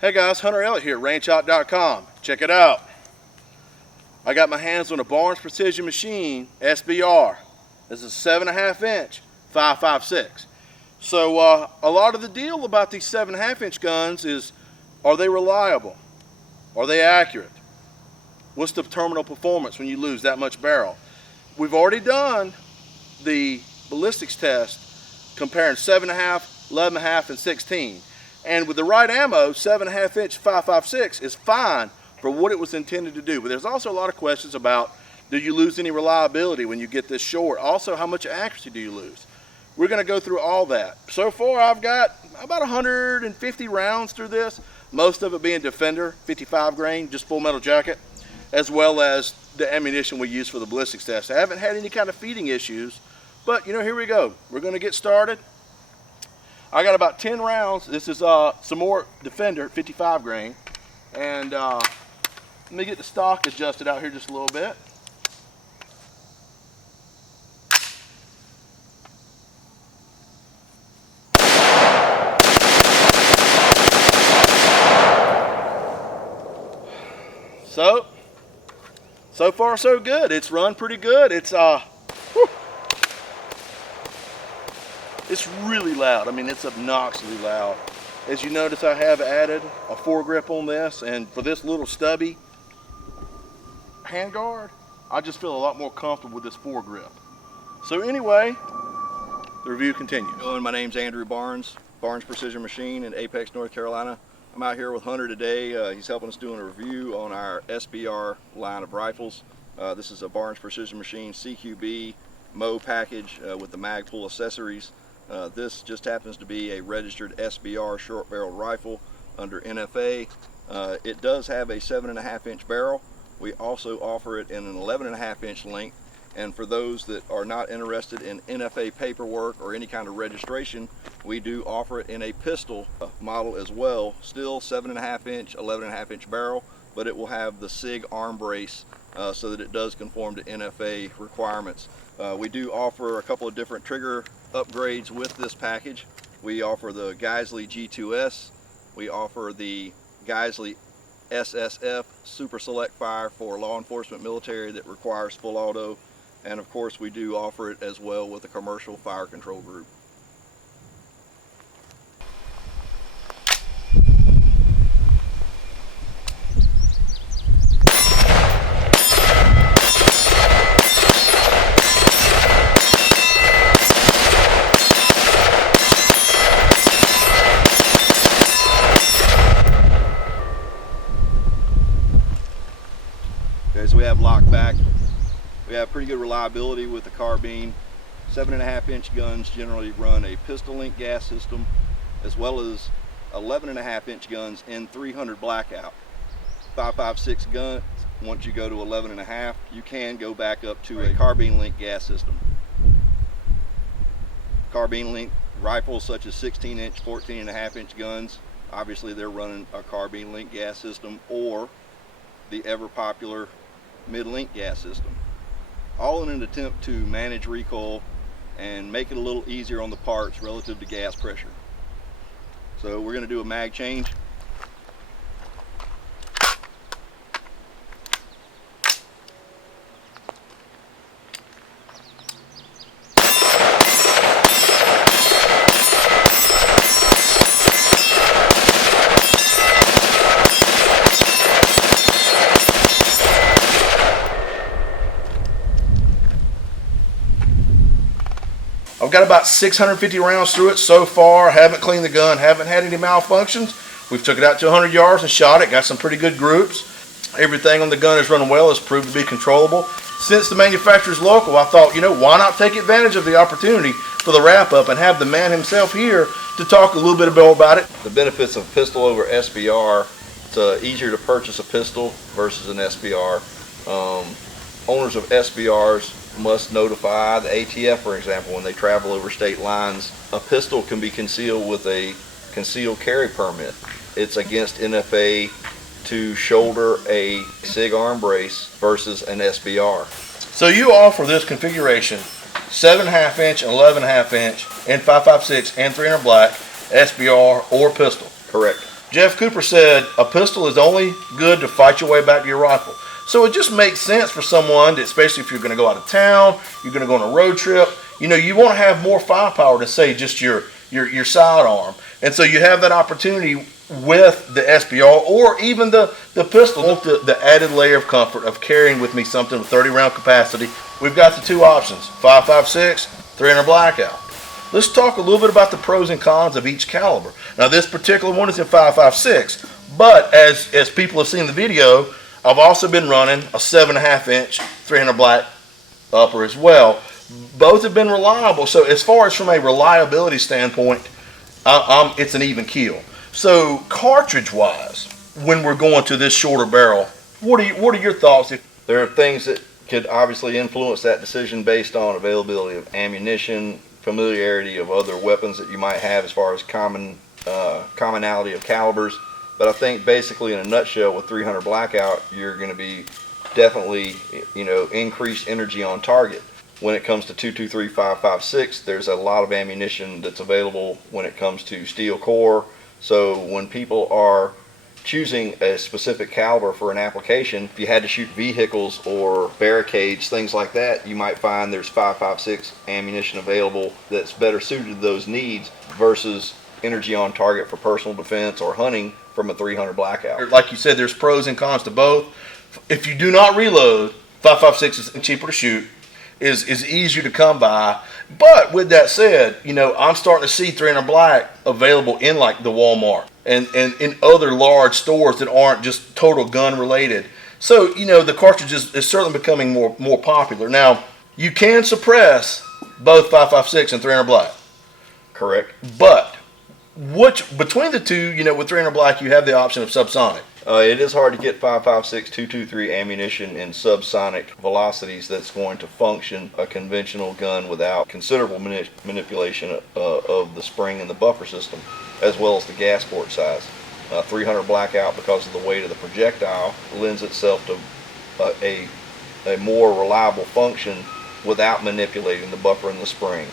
Hey guys, Hunter Elliott here, rangehot.com. Check it out. I got my hands on a Barnes Precision Machine SBR. This is a 7.5 inch 5.56. So a lot of the deal about these 7.5 inch guns is, are they reliable? Are they accurate? What's the terminal performance when you lose that much barrel? We've already done the ballistics test comparing 7.5, 11.5, and 16. And with the right ammo, 7.5 inch 5.56 is fine for what it was intended to do. But there's also a lot of questions about, do you lose any reliability when you get this short? Also, how much accuracy do you lose? We're going to go through all that. So far, I've got about 150 rounds through this, most of it being Defender, 55 grain, just full metal jacket, as well as the ammunition we use for the ballistics test. I haven't had any kind of feeding issues, but here we go. We're going to get started. I got about 10 rounds. This is some more Defender, 55 grain. And let me get the stock adjusted out here just a little bit. So far so good. It's run pretty good. It's really loud. I mean, it's obnoxiously loud. As you notice, I have added a foregrip on this, and for this little stubby handguard, I just feel a lot more comfortable with this foregrip. So anyway, the review continues. Hello, my name's Andrew Barnes, Barnes Precision Machine in Apex, North Carolina. I'm out here with Hunter today. He's helping us doing a review on our SBR line of rifles. This is a Barnes Precision Machine CQB Mo package with the mag pull accessories. This just happens to be a registered SBR short barrel rifle under NFA. It does have a 7.5 inch barrel. We also offer it in an 11.5 inch length. And for those that are not interested in NFA paperwork or any kind of registration, we do offer it in a pistol model as well. Still 7.5 inch, 11.5 inch barrel, but it will have the SIG arm brace so that it does conform to NFA requirements. We do offer a couple of different trigger upgrades with this package. We offer the Geissele G2S. We offer the Geissele SSF Super Select Fire for law enforcement military that requires full auto. And of course, we do offer it as well with a commercial fire control group. Okay, so we have lock back. We have pretty good reliability with the carbine. 7.5 inch guns generally run a pistol link gas system, as well as 11.5 inch guns in 300 blackout. 5.56 guns, once you go to 11.5, you can go back up to a carbine link gas system. Carbine link rifles such as 16 inch, 14.5 inch guns, obviously they're running a carbine link gas system or the ever popular mid-link gas system. All in an attempt to manage recoil and make it a little easier on the parts relative to gas pressure. So we're going to do a mag change. I've got about 650 rounds through it so far. Haven't cleaned the gun, haven't had any malfunctions. We've took it out to 100 yards and shot it, got some pretty good groups. Everything on the gun is running well, it's proved to be controllable. Since the manufacturer's local, I thought, why not take advantage of the opportunity for the wrap up and have the man himself here to talk a little bit more about it. The benefits of pistol over SBR, it's easier to purchase a pistol versus an SBR. Owners of SBRs must notify the ATF, for example, when they travel over state lines. A pistol can be concealed with a concealed carry permit. It's against NFA to shoulder a SIG arm brace versus an SBR. So you offer this configuration, 7.5 inch, 11.5 inch, and 5.56 and 300 black, SBR or pistol. Correct. Jeff Cooper said a pistol is only good to fight your way back to your rifle. So it just makes sense for someone, that, especially if you're going to go out of town, you're going to go on a road trip, you want to have more firepower to say just your sidearm. And so you have that opportunity with the SBR or even the pistol. The added layer of comfort of carrying with me something with 30 round capacity. We've got the two options, 5.56, 300 blackout. Let's talk a little bit about the pros and cons of each caliber. Now this particular one is in 5.56, but as people have seen the video, I've also been running a 7.5 inch 300 black upper as well. Both have been reliable. So as far as from a reliability standpoint, it's an even keel. So cartridge wise, when we're going to this shorter barrel, what are your thoughts? There are things that could obviously influence that decision based on availability of ammunition, familiarity of other weapons that you might have as far as commonality of calibers. But I think basically in a nutshell with 300 blackout, you're going to be definitely, increased energy on target. When it comes to 223 5.56, there's a lot of ammunition that's available when it comes to steel core. So when people are choosing a specific caliber for an application, if you had to shoot vehicles or barricades, things like that, you might find there's 5.56 ammunition available that's better suited to those needs versus energy on target for personal defense or hunting from a 300 blackout. Like you said, there's pros and cons to both. If you do not reload, 5.56 is cheaper to shoot, is easier to come by. But with that said, I'm starting to see 300 black available in like the Walmart and in other large stores that aren't just total gun related. So, the cartridge is certainly becoming more popular. Now, you can suppress both 5.56 and 300 black. Correct. But between the two, with 300 black, you have the option of subsonic. It is hard to get 5.56 223 ammunition in subsonic velocities that's going to function a conventional gun without considerable manipulation of the spring and the buffer system, as well as the gas port size. 300 blackout, because of the weight of the projectile, lends itself to a more reliable function without manipulating the buffer and the spring.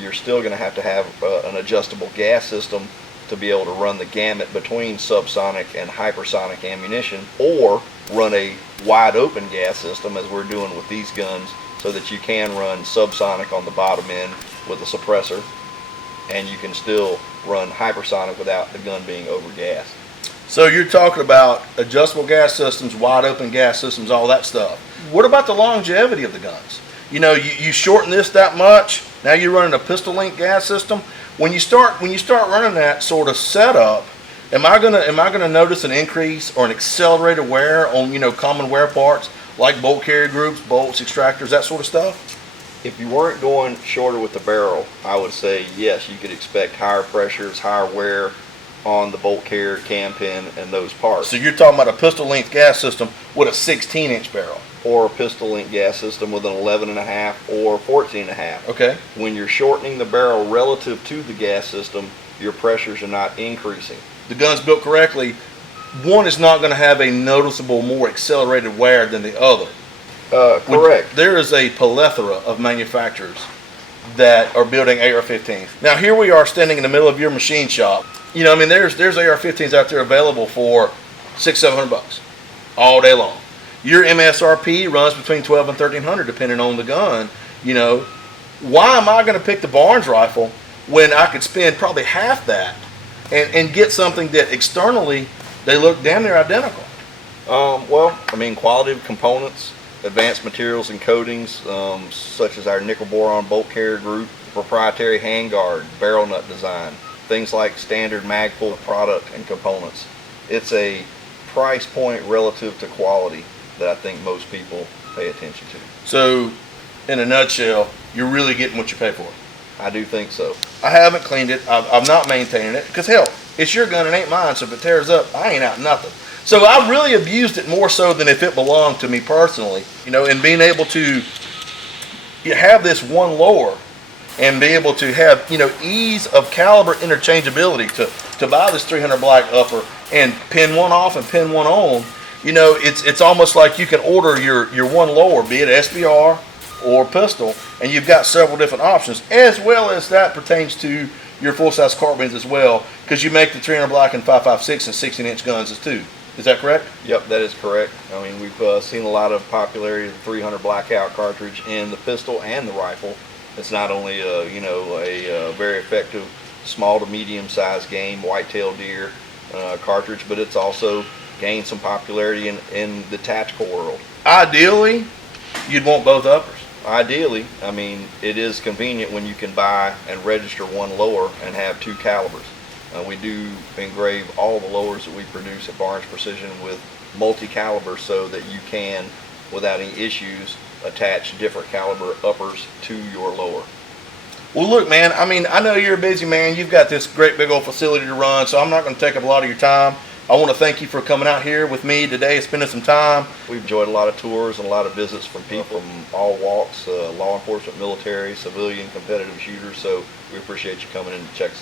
You're still going to have an adjustable gas system to be able to run the gamut between subsonic and hypersonic ammunition, or run a wide open gas system as we're doing with these guns, so that you can run subsonic on the bottom end with a suppressor, and you can still run hypersonic without the gun being overgassed. So you're talking about adjustable gas systems, wide open gas systems, all that stuff. What about the longevity of the guns? You shorten this that much, now you're running a pistol link gas system. When you start running that sort of setup, am I gonna notice an increase or an accelerated wear on common wear parts like bolt carrier groups, bolts, extractors, that sort of stuff? If you weren't going shorter with the barrel, I would say yes, you could expect higher pressures, higher wear on the bolt carrier, cam pin, and those parts. So you're talking about a pistol length gas system with a 16-inch barrel, or a pistol link gas system with an 11.5 or 14.5. Okay. When you're shortening the barrel relative to the gas system, your pressures are not increasing. The gun's built correctly. One is not going to have a noticeable more accelerated wear than the other. Correct. There is a plethora of manufacturers that are building AR-15s. Now here we are standing in the middle of your machine shop. There's AR-15s out there available for $600-700 all day long. Your MSRP runs between $1,200 and $1,300 depending on the gun. Why am I going to pick the Barnes rifle when I could spend probably half that and get something that externally they look damn near identical? Quality of components, advanced materials and coatings, such as our nickel boron bolt carrier group, proprietary handguard, barrel nut design, things like standard Magpul product and components. It's a price point relative to quality that I think most people pay attention to. So, in a nutshell, you're really getting what you pay for. I do think so. I haven't cleaned it. I'm not maintaining it because hell, it's your gun, it ain't mine. So if it tears up, I ain't out nothing. So I really have used it more so than if it belonged to me personally. And being able to have this one lower and be able to have ease of caliber interchangeability to buy this 300 black upper and pin one off and pin one on. It's almost like you can order your one lower, be it SBR or pistol, and you've got several different options, as well as that pertains to your full-size carbines as well, because you make the 300 Black and 5.56 and 16-inch guns as too. Is that correct? Yep, that is correct. I mean, we've seen a lot of popularity of the 300 Blackout cartridge in the pistol and the rifle. It's not only a very effective small to medium-sized game whitetail deer cartridge, but it's also gained some popularity in the tactical world. Ideally, you'd want both uppers. Ideally, I mean, it is convenient when you can buy and register one lower and have two calibers. We do engrave all the lowers that we produce at Barnes Precision with multi-caliber so that you can, without any issues, attach different caliber uppers to your lower. Well, look, man, I mean, I know you're a busy man. You've got this great big old facility to run, so I'm not going to take up a lot of your time. I want to thank you for coming out here with me today and spending some time. We've enjoyed a lot of tours and a lot of visits from people from all walks, law enforcement, military, civilian, competitive shooters, so we appreciate you coming in to check us out.